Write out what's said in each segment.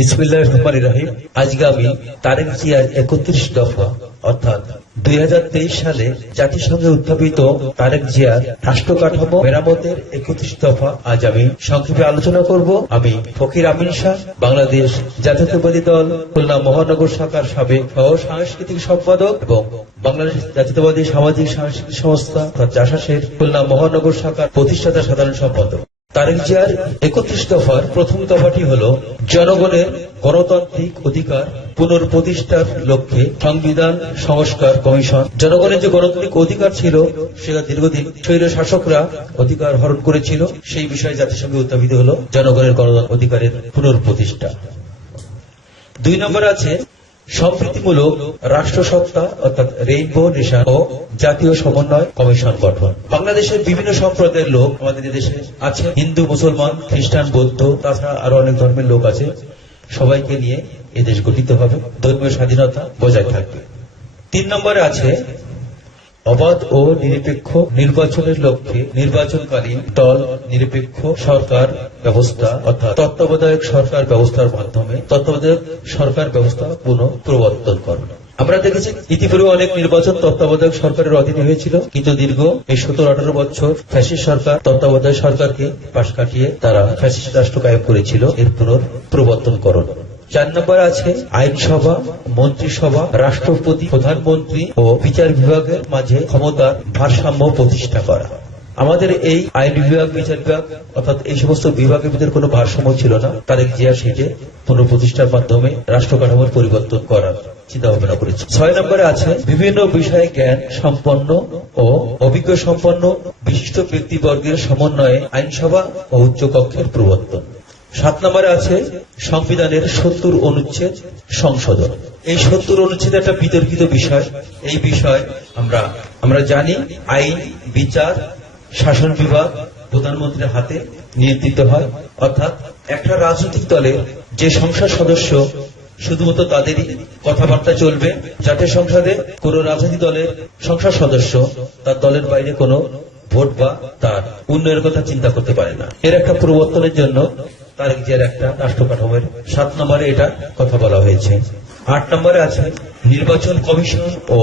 বিসমিল্লাহির রহমানির রহিম। আজকে আমি তারেক জিয়ার ৩১ দফা অর্থাৎ ২০২৩ সালে জাতিসংঘে উত্থাপিত তারেক জিয়ার রাষ্ট্র কাঠামো মেরামতের ৩১ দফা আজ আমি সংক্ষেপে আলোচনা করব। আমি ফকির আমিন শাহ, বাংলাদেশ জাতীয়তাবাদী দল খুলনা মহানগর শাখার সাবেক সহ সাংস্কৃতিক সম্পাদক এবং বাংলাদেশ জাতীয়তাবাদী সামাজিক সাংস্কৃতিক সংস্থা অর্থাৎ জাসাসের খুলনা মহানগর শাখার প্রতিষ্ঠাতা সাধারণ সম্পাদক। তারেক জিয়ার ৩১ দফার প্রথম দফাটি হল জনগণের গণতান্ত্রিক অধিকার পুনঃপ্রতিষ্ঠার লক্ষ্যে সংবিধান সংস্কার কমিশন। জনগণের যে গণতান্ত্রিক অধিকার ছিল সেটা দীর্ঘদিন স্বৈর শাসকরা অধিকার হরণ করেছিল, সেই বিষয়ে জাতিসংঘে উত্থাপিত হল জনগণের গণতান্ত্রিক অধিকারের পুনঃপ্রতিষ্ঠা। ২ নম্বরে আছে সম্প্রীতিমূলক রাষ্ট্রসত্তা অর্থাৎ রেইনবো নেশন ও জাতীয় সমন্বয় কমিশন গঠন। বাংলাদেশের বিভিন্ন সম্প্রদায়ের লোক আমাদের দেশে আছে, হিন্দু, মুসলমান, খ্রিস্টান, বৌদ্ধ, তাছাড়া আরো অনেক ধর্মের লোক আছে। সবাইকে নিয়ে এদেশ গঠিত হবে, ধর্মীয় স্বাধীনতা বজায় থাকবে। ৩ নম্বরে আছে অবাধ ও নিরপেক্ষ নির্বাচনের লক্ষ্যে নির্বাচনকালীন দল নিরপেক্ষ সরকার ব্যবস্থা অর্থাৎ তত্ত্বাবধায়ক সরকার ব্যবস্থার মাধ্যমে তত্ত্বাবধায়ক সরকার ব্যবস্থা পুনঃ প্রবর্তন করা। আমরা দেখেছি ইতিপূর্বে অনেক নির্বাচন তত্ত্বাবধায়ক সরকারের অধীনে হয়েছিল, কিন্তু দীর্ঘ এই ১৭-১৮ বছর ফ্যাসিস্ট সরকার তত্ত্বাবধায়ক সরকারকে পাশ কাটিয়ে তারা ফ্যাসিস্ট রাষ্ট্র কায়েম করেছিল, এর পুনঃপ্রবর্তনকরণ। ৪ নম্বরে আছে আইনসভা, মন্ত্রিসভা, রাষ্ট্রপতি, প্রধানমন্ত্রী ও বিচার বিভাগের মাঝে ক্ষমতার ভারসাম্য প্রতিষ্ঠা করা। আমাদের এই আইন বিভাগ, বিচার বিভাগ অর্থাৎ এই সমস্ত বিভাগের ভিতরে কোনো ভারসাম্য ছিল না। তারেক জিয়া সেটে পুনঃপ্রতিষ্ঠার মাধ্যমে রাষ্ট্র কাঠামোর পরিবর্তন করার চিন্তা ভাবনা করেছে। ৬ নম্বরে আছে বিভিন্ন বিষয়ে জ্ঞান সম্পন্ন ও অভিজ্ঞ সম্পন্ন বিশিষ্ট ব্যক্তিবর্গের সমন্বয়ে আইনসভা ও উচ্চ কক্ষের প্রবর্তন। ৭ নম্বরে আছে সংবিধানের ৭০ অনুচ্ছেদ সংশোধন। এই ৭০ অনুচ্ছেদ একটা বিতর্কিত বিষয়। এই বিষয় আমরা জানি আইন, বিচার, শাসন বিভাগ প্রধানমন্ত্রীর হাতে নিয়ন্ত্রিত হয়, অর্থাৎ একটা রাজনৈতিক দলের যে সংসদ সদস্য শুধুমাত্র তাদেরই কথাবার্তা চলবে। জাতীয় সংসদে কোন রাজনৈতিক দলের সংসদ সদস্য তার দলের বাইরে কোনো ভোট বা তার উন্নয়নের কথা চিন্তা করতে পারে না। এর একটা পরিবর্তনের জন্য তারেক জিয়ার একটা রাষ্ট্র কাঠামোর ৭ নম্বরে এটা কথা বলা হয়েছে। ৮ নম্বরে আছে নির্বাচন কমিশন ও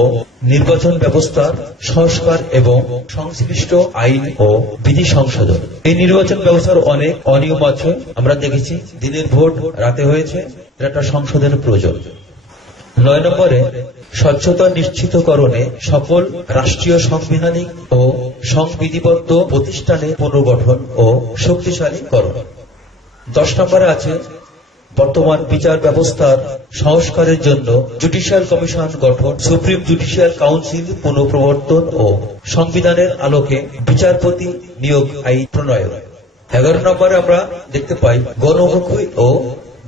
নির্বাচন ব্যবস্থার সংস্কার এবং সংশ্লিষ্ট আইন ও বিধি সংশোধন। এই নির্বাচন ব্যবস্থার অনেক অনিয়ম আছে, আমরা দেখেছি দিনের ভোট রাতে হয়েছে, এটা একটা সংশোধনের প্রয়োজন। ৯ নম্বরে স্বচ্ছতা নিশ্চিতকরণে সকল রাষ্ট্রীয় সাংবিধানিক ও সংবিধিবদ্ধ প্রতিষ্ঠানের পুনর্গঠন ও শক্তিশালীকরণ। ১০ নম্বরে আছে বর্তমান বিচার ব্যবস্থার সংস্কারের জন্য জুডিশিয়াল কমিশন গঠন, সুপ্রিম জুডিশিয়াল কাউন্সিল পুনঃপ্রবর্তন ও সংবিধানের আলোকে বিচারপতি নিয়োগ আইন প্রণয়ন। ১১ নম্বরে আমরা দেখতে পাই গণমুখী ও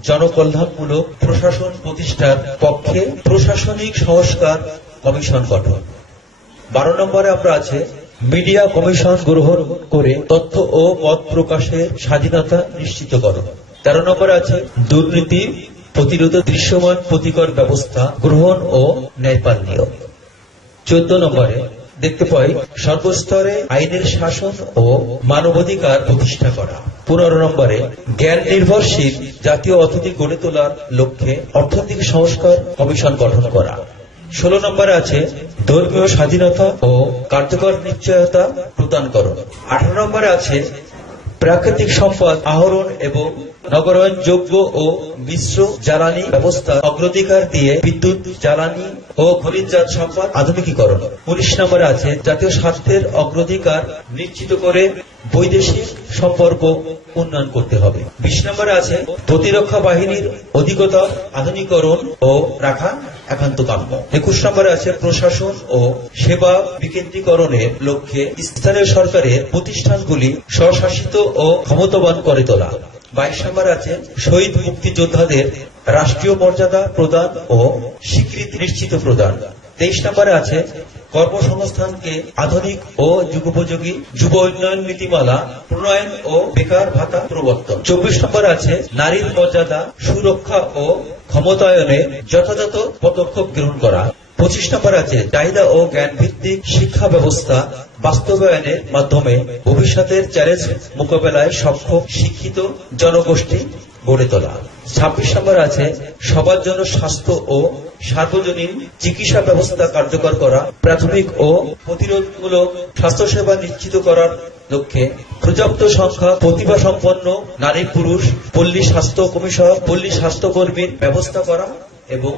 জনকল্যাণমূলক প্রশাসন প্রতিষ্ঠার পক্ষে প্রশাসনিক সংস্কার কমিশন গঠন। ১২ নম্বরে আমরা আছে মিডিয়া কমিশন গ্রহণ করে তথ্য ও মত প্রকাশের স্বাধীনতা নিশ্চিতকরণ। ১৩ নম্বরে আছে দুর্নীতি প্রতিরোধে দৃশ্যমান প্রতিকার ব্যবস্থা গ্রহণ ও ন্যায়পাল নিয়োগ। ১৪ নম্বরে দেখতে পাই সর্বস্তরে আইনের শাসন ও মানবাধিকার প্রতিষ্ঠা করা। ১৫ নম্বরে জ্ঞান নির্ভরশীল জাতীয় অর্থনীতি গড়ে তোলার লক্ষ্যে অর্থনৈতিক সংস্কার কমিশন গঠন করা। ১৬ নম্বরে আছে ধর্মীয় স্বাধীনতা ও কার্যকর নিশ্চয়তা প্রদানকরণ। ১৮ নম্বরে আছে প্রাকৃতিক সম্পদ আহরণ এবং নগরায়ণযোগ্য ও মিশ্র জ্বালানি ব্যবস্থা অগ্রাধিকার দিয়ে বিদ্যুৎ, জ্বালানি ও খনিজজাত সম্পদ আধুনিকীকরণ। ১৯ নম্বরে আছে জাতীয় স্বার্থের অগ্রাধিকার নিশ্চিত করে বৈদেশিক সম্পর্ক উন্নয়ন করতে হবে। ২০ নম্বরে আছে প্রতিরক্ষা বাহিনীর অধিকতর আধুনিকরণ ও রাখা একান্ত কাম্য। ২১ নম্বরে আছে প্রশাসন ও সেবা বিকেন্দ্রীকরণের লক্ষ্যে স্থানীয় সরকারের প্রতিষ্ঠানগুলি স্বশাসিত ও ক্ষমতাবান করে তোলা। ২২ নম্বরে আছে শহীদ মুক্তিযোদ্ধাদের রাষ্ট্রীয় মর্যাদা প্রদান ও স্বীকৃতি নিশ্চিত প্রদান। ২৩ নম্বরে আছে কর্মসংস্থানকে আধুনিক ও যুগোপযোগী যুব উন্নয়ন নীতিমালা প্রণয়ন ও বেকার ভাতা প্রবর্তন। ২৪ নম্বরে আছে নারীর মর্যাদা সুরক্ষা ও ক্ষমতায়নে যথাযথ পদক্ষেপ গ্রহণ করা। ২৫ নম্বরে আছে চাহিদা ও জ্ঞান ভিত্তিক শিক্ষা ব্যবস্থা বাস্তবায়নের মাধ্যমে ভবিষ্যতের চ্যালেঞ্জ মোকাবেলায় সক্ষম শিক্ষিত জনগোষ্ঠী গড়ে তোলা। 26 নম্বর আছে সবার জন্য স্বাস্থ্য ও সার্বজনীন চিকিৎসা ব্যবস্থা কার্যকর করা, প্রাথমিক ও প্রতিরোধমূলক স্বাস্থ্যসেবা নিশ্চিত করার লক্ষ্যে পর্যাপ্ত সংখ্যা প্রতিভা সম্পন্ন নারী পুরুষ পল্লী স্বাস্থ্য কমিশন, পল্লী স্বাস্থ্যকর্মীর ব্যবস্থা করা এবং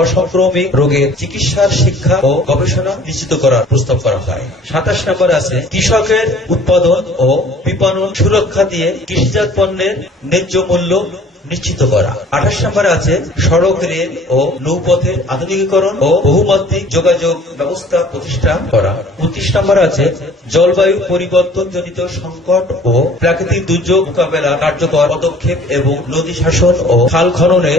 অসংক্রামিক রোগের চিকিৎসার শিক্ষা ও গবেষণা নিশ্চিত করার প্রস্তাব করা হয়। 27 নম্বর আছে কৃষকের উৎপাদন ও বিপণন সুরক্ষা দিয়ে কৃষিজাত পণ্যের ন্যায্য মূল্য নিশ্চিত করা। 28 নম্বরে আছে সড়ক, রেল ও নৌপথের আধুনিকীকরণ ও বহুমাত্রিক যোগাযোগ ব্যবস্থা প্রতিষ্ঠা করা। 29 নম্বরে আছে জলবায়ু পরিবর্তন জনিত সংকট ও প্রাকৃতিক দুর্যোগ মোকাবেলা কার্যকর পদক্ষেপ এবং নদী শাসন ও খাল খননের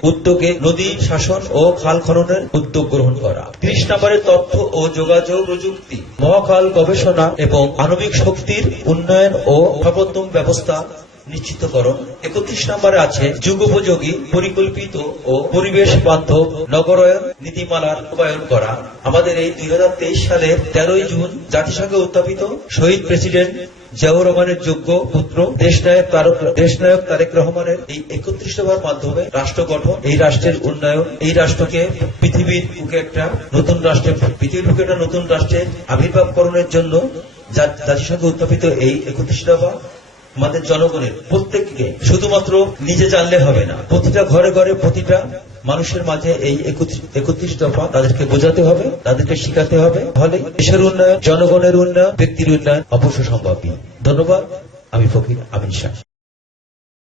উদ্যোগ গ্রহণ করা। 30 নম্বরে তথ্য ও যোগাযোগ প্রযুক্তি, মহাকাল গবেষণা এবং আণবিক শক্তির উন্নয়ন ও সর্বোত্তম ব্যবস্থা নিশ্চিতকরণ। 31 নম্বরে আছে যুগোপযোগী পরিকল্পিত ও পরিবেশ বান্ধব নগরায়ন নীতিমালার রূপায়ণ করা। আমাদের এই 2023 সালের 13 জুন জাতিসংঘে উত্থাপিত শহীদ প্রেসিডেন্ট জিয়াউর রহমানের যোগ্য পুত্র দেশনায়ক তারেক রহমানের এই 31 দফার মাধ্যমে রাষ্ট্র গঠন, এই রাষ্ট্রের উন্নয়ন, এই রাষ্ট্রকে পৃথিবীর বুকে একটা নতুন রাষ্ট্রের আবির্ভাবকরণের জন্য জাতিসংঘে উত্থাপিত এই 31 দফা আমাদের জনগণের প্রত্যেককে শুধুমাত্র নিজে জানলে হবে না, প্রতিটা ঘরে ঘরে প্রতিটা মানুষের মাঝে এই 31 দফা তাদেরকে বোঝাতে হবে, তাদেরকে শিখাতে হবে। তাহলে দেশের উন্নয়ন, জনগণের উন্নয়ন, ব্যক্তির উন্নয়ন অবশ্য সম্ভব। ধন্যবাদ। আমি ফকির আমিন শাহ।